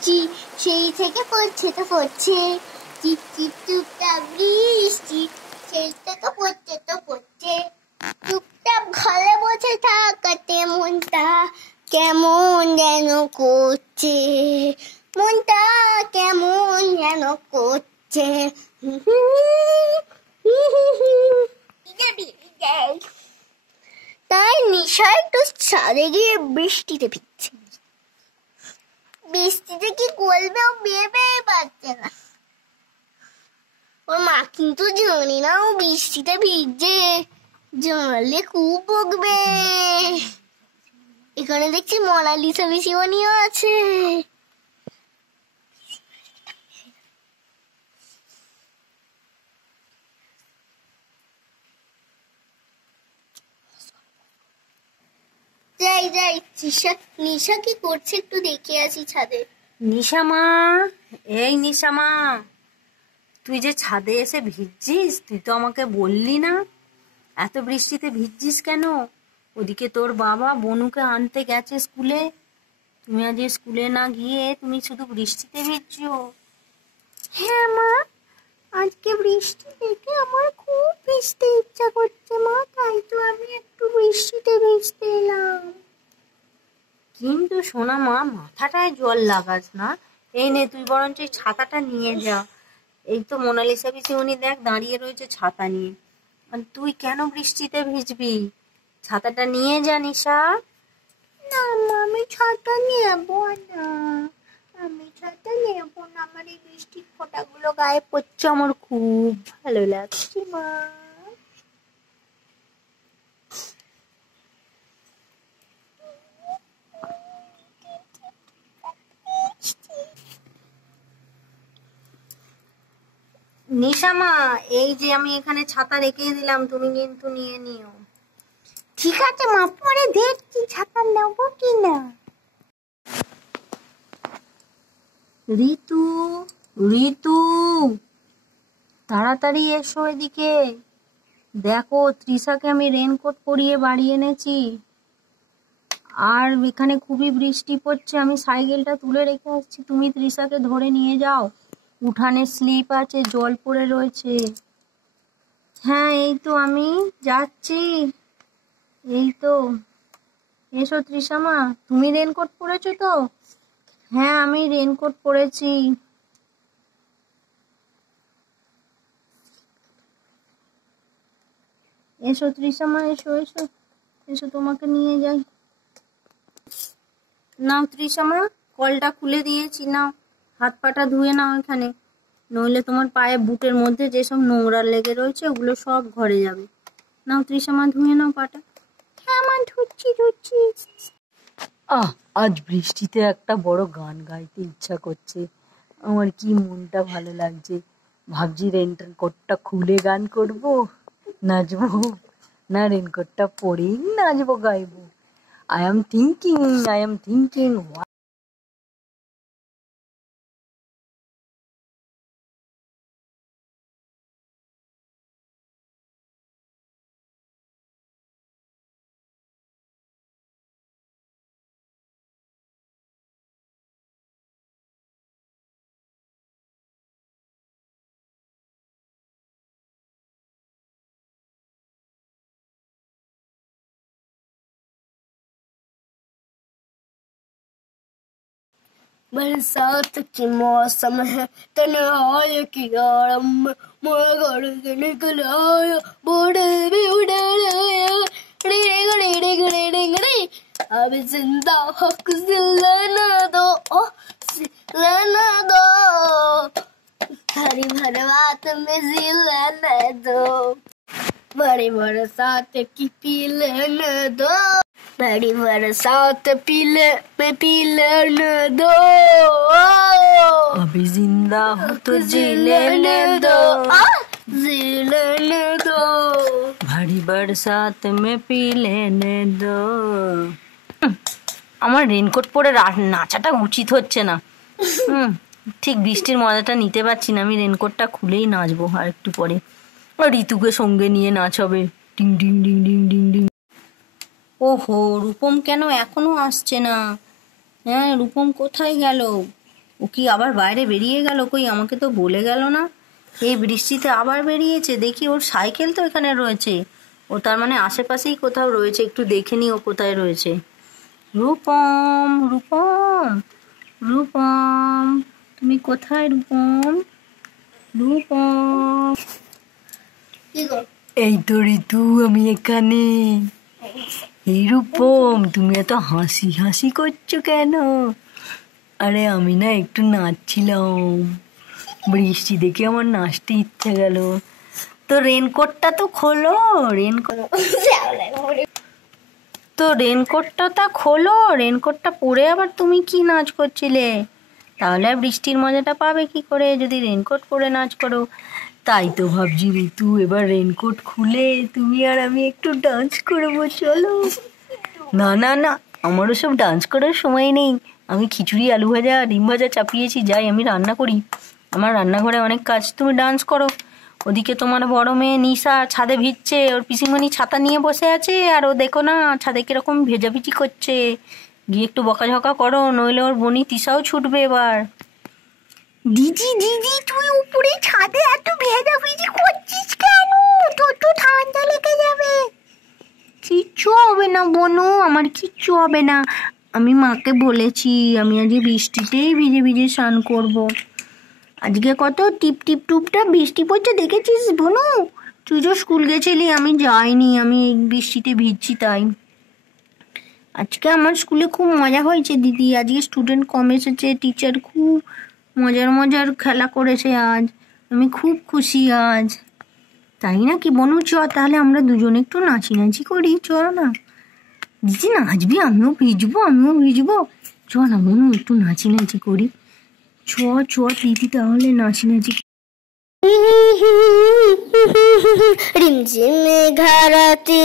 বৃষ্টি সেই থেকে পড়ছে তো পড়ছে, টিপ টিপ টুপটাপ বৃষ্টি সেই থেকে পড়ছে তো পড়ছে। চুপচাপ ঘরে বসে থাকাতে মনটা কেমন যেন করছে, মনটা কেমন যেন করছে। তাই নিশা একটু ছাদে গিয়ে বৃষ্টিতে ভিজছে। বৃষ্টিতে কি করবে ও ভেবে পাচ্ছে না। ওর মা কিন্তু জানি না ও বৃষ্টিতে ভিজছে, জানলে খুব বকবে। এখানে দেখছি মোনালিসা পিসিমণিও আছে। যাই যাই, নিশা কি করছে একটু দেখে আসি ছাদে। নিশা মা, এই নিশা মা, তুই যে ছাদে এসে ভিজছিস, তুই তো আমাকে বললি না। এত বৃষ্টিতে ভিজছিস কেন? ওদিকে তোর বাবা বনুকে আনতে গেছে স্কুলে, তুমি আজ স্কুলে না গিয়ে তুমি শুধু বৃষ্টিতে ভিজছো। হ্যাঁ মা, আজকে বৃষ্টি দেখে আমার খুব ভিজতে ইচ্ছা করছে মা, তাই তো আমি একটু বৃষ্টিতে ভিজতে এলাম। কিন্তু সোনা মা, মাথাটায় জল লাগাস না। এই নে, তুই বরঞ্চ এই ছাতাটা নিয়ে যা। এই তো মোনালিসা পিসিমণি দেখ দাঁড়িয়ে রয়েছে ছাতা নিয়ে, আর তুই কেন বৃষ্টিতে ভিজবি? ছাতাটা নিয়ে যা নিশা। না মা, আমি ছাতা নেবো না, আমি ছাতা নেবো না। আমার এই বৃষ্টির ফোঁটাগুলো গায়ে পড়ছে, আমার খুব ভালো লাগছে মা। নিশা মা, এই যে আমি এখানে ছাতা রেখে দিলাম, তুমি কিন্তু নিয়ে নিও। ঠিক আছে মা, পরে দেখছি ছাতা নেবো কিনা। ঋতু, ঋতু, তাড়াতাড়ি এসো এদিকে। দেখো, তৃষাকে আমি রেনকোট পরিয়ে বাড়ি এনেছি, আর এখানে খুবই বৃষ্টি পড়ছে। আমি সাইকেলটা তুলে রেখে আসছি, তুমি তৃষাকে ধরে নিয়ে যাও। উঠানে স্লিপ আছে, জল পড়ে রয়েছে। হ্যাঁ, এই তো আমি যাচ্ছি, এই তো। এসো তৃষা মা, তুমি রেনকোট পরেছো তো? হ্যাঁ, আমি রেনকোট পরেছি। এসো তৃষা মা, এসো এসো এসো, তোমাকে নিয়ে যাই। নাও তৃষা মা, কলটা খুলে দিয়েছি, নাও হাত পাটা ধুয়ে নাও এখানে, নইলে তোমার পায়ে বুটের মধ্যে যেসব নোংরা লেগে রয়েছে ওগুলো সব ঘরে যাবে। নাও তৃষা মা, ধুয়ে নাও পাটা। হ্যাঁ মা, ধুচ্ছি। আজ বৃষ্টিতে একটা বড় গান গাইতে ইচ্ছা করছে, আমার কি মনটা ভালো লাগছে। ভাবছি রেনকোটটা খুলে গান করব, নাচবো, না রেনকোটটা পরেই নাচবো গাইবো। I am thinking. बरसात की मौसम है, तन्हाई की आलम में मैं घर से निकल आया, बूढ़े भी उड़े आया, अब जिंदा हक से लेना दो, लेना दो, हरी भरवात में जी लेने दो, बड़ी बरसात की पी लेने दो, बड़ी बरसात पी लेने दो, अभी जिंदा हो तो जी लेने दो, जी लेने दो, बड़ी बरसात में पी लेने दो। আমার রেনকোট পরে নাচাটা উচিত হচ্ছে না। ঠিক বৃষ্টির মজাটা নিতে পারছি না। আমি রেনকোটটা খুলেই নাচবো আর একটু পরে। ঋতুকে সঙ্গে নিয়ে নাচ হবে, ding ding ding ding ding ding. ওহো, রূপম কেন এখনো আসছে না? হ্যাঁ, রূপম কোথায় গেল? ও কি আবার বাইরে বেরিয়ে গেল? কই আমাকে তো বলে গেল না। এই বৃষ্টিতে আবার বেরিয়েছে। দেখি, ওর সাইকেল তো এখানে রয়েছে। ও তার মানে আশেপাশেই কোথাও রয়েছে, একটু দেখে নি ও কোথায় রয়েছে। রূপম, রূপম, রূপম, তুমি কোথায় রূপম? রূপম, এই তো ঋতু, আমি এখানে। এই রূপম, তুমি এত হাসি হাসি করছো কেন? আরে আমি না একটু নাচছিলাম, বৃষ্টি দেখে আমার নাচতে ইচ্ছে গেল। তো রেনকোটটা তো খোলো, রেনকোটটা পরে আবার তুমি কি নাচ করছিলে? তাহলে আর বৃষ্টির মজাটা পাবে কি করে যদি রেনকোট পরে নাচ করো? তাই তো ভাবছি ঋতু, এবার রেনকোট খুলে তুমি আর আমি একটু ডান্স করবো, চলো। না না না, আমারও সব ডান্স করার সময় নেই। আমি খিচুড়ি, আলু ভাজা, ডিম ভাজা চাপিয়েছি, যাই আমি রান্না করি। আমার রান্নাঘরে অনেক কাজ, তুমি ডান্স করো। ওদিকে তোমার বড় মেয়ে নিশা ছাদে ভিজছে, ওর পিসিমণি ছাতা নিয়ে বসে আছে, আর ও দেখো না ছাদে কিরকম ভেজাভিজি করছে। গিয়ে একটু বকাঝকা করো, নইলে ওর বোনি তিশাও ছুটবে এবার। দিদি দিদি, তুই উপরে ছাদে এত ভেজাভিজি করছিস কেন? তোর তো ঠান্ডা লেগে যাবে। কিচ্ছু হবে না বনু, আমার কিচ্ছু হবে না। আমি মাকে বলেছি আমি আজ বৃষ্টিতেই ভিজে ভিজে স্নান করব। আজকে কত টিপ টিপ টুপটা বৃষ্টি পড়ছে দেখেছিস বনু? তুই তো স্কুল গেছিলি, আমি যাইনি, আমি এই বৃষ্টিতে ভিজছি তাই। আজকে আমার স্কুলে খুব মজা হয়েছে দিদি, আজকে স্টুডেন্ট কম এসেছে, টিচার খুব মজার মজার খেলা করেছে আজ, আমি খুব খুশি আজ। তাই না কি বনু? চ তাহলে আমরা দুজনে একটু নাচি করি, চল না। দিদি নাচবি, আমিও ভিজবো। চ না বনু, একটু নাচি করি। চ চ দিদি, তাহলে নাচি। রিমঝিম ঘারাতে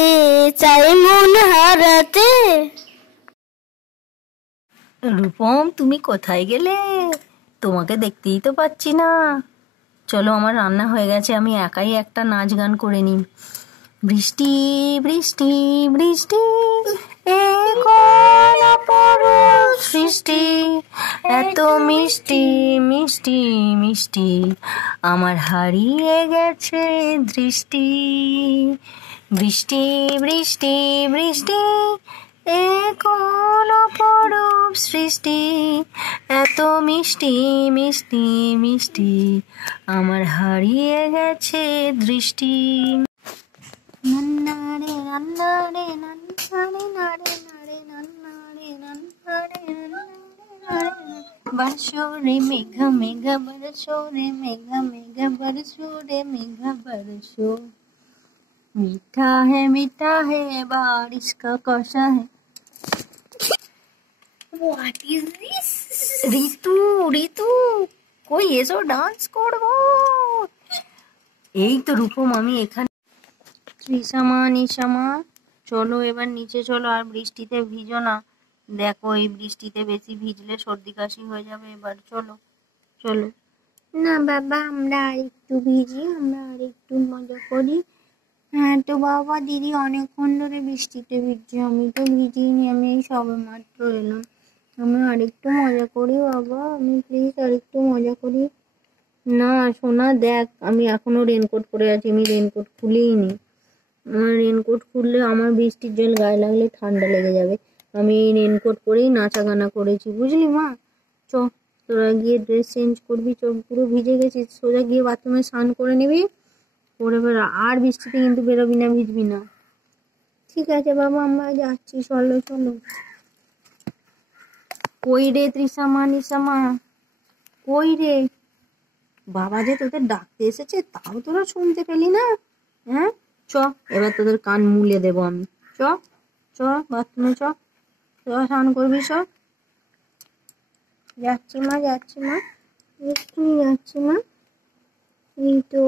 চাই মন হারাতে। রূপম, তুমি কোথায় গেলে? তোমাকে দেখতেই তো পাচ্ছি না। চলো, আমার রান্না হয়ে গেছে, আমি একাই একটা নাচ গান করে নিই। বৃষ্টি বৃষ্টি বৃষ্টি, এ কোন অপরূপ সৃষ্টি, এত মিষ্টি মিষ্টি মিষ্টি, আমার হারিয়ে গেছে দৃষ্টি। বৃষ্টি বৃষ্টি বৃষ্টি, এ কোন অপরূপ সৃষ্টি, এত মিষ্টি মিষ্টি মিষ্টি, আমার হারিয়ে গেছে দৃষ্টি। নন্নারে নন্নারে নন্নারে নারে নারে নন্নারে নন্নারে নন্নারে। বর্ষো রে মেঘা মেঘা বর্ষো রে মেঘা মেঘা বর্ষো রে মেঘা বর্ষো। मीठा है बारिश का कौशा है। What is this? ঋতু, ঋতু, কই এসো ডান্স করবো। এই তো রূপম, আমি এখানে। তৃষামা, নিশামা, চলো এবার নিচে চলো, আর বৃষ্টিতে ভিজো না। দেখো, এই বৃষ্টিতে বেশি ভিজলে সর্দি কাশি হয়ে যাবে। এবার চলো চলো। না বাবা, আমরা আর একটু ভিজি, আমরা আর একটু মজা করি। হ্যাঁ তো বাবা, দিদি অনেকক্ষণ ধরে বৃষ্টিতে ভিজছি, আমি তো ভিজিনি, আমি এই সবে মাত্র এলাম। আমি আরেকটু মজা করি বাবা, আমি প্লিজ আরেকটু মজা করি। না সোনা, দেখ আমি এখনো রেনকোট পরে আছি, আমি রেনকোট খুলেই নি। আমার রেনকোট খুললে আমার বৃষ্টির জল গায়ে লাগলে ঠান্ডা লেগে যাবে। আমি এই রেনকোট পরেই নাচা গানা করেছি, বুঝলি মা? চ, তোরা গিয়ে ড্রেস চেঞ্জ করবি, চোখ পুরো ভিজে গেছিস, সোজা গিয়ে বাথরুমে স্নান করে নিবি, করে বেরো। আর বৃষ্টিতে কিন্তু বেরোবি না, ভিজবি না। ঠিক আছে বাবা, আমরা যাচ্ছি, চলো চলো। কই রে তৃষামা, নিশামা, কই রে? বাবা যে তোদের ডাকতে এসেছে, তাও তোরা শুনতে পেলি না? হ্যাঁ, চ, এবার তোদের কান মুলে দেবো আমি। চ চ, বাথরুমে চ, স্নান করবি, চ। যাচ্ছি মা, এক্ষুনি যাচ্ছি মা। এই তো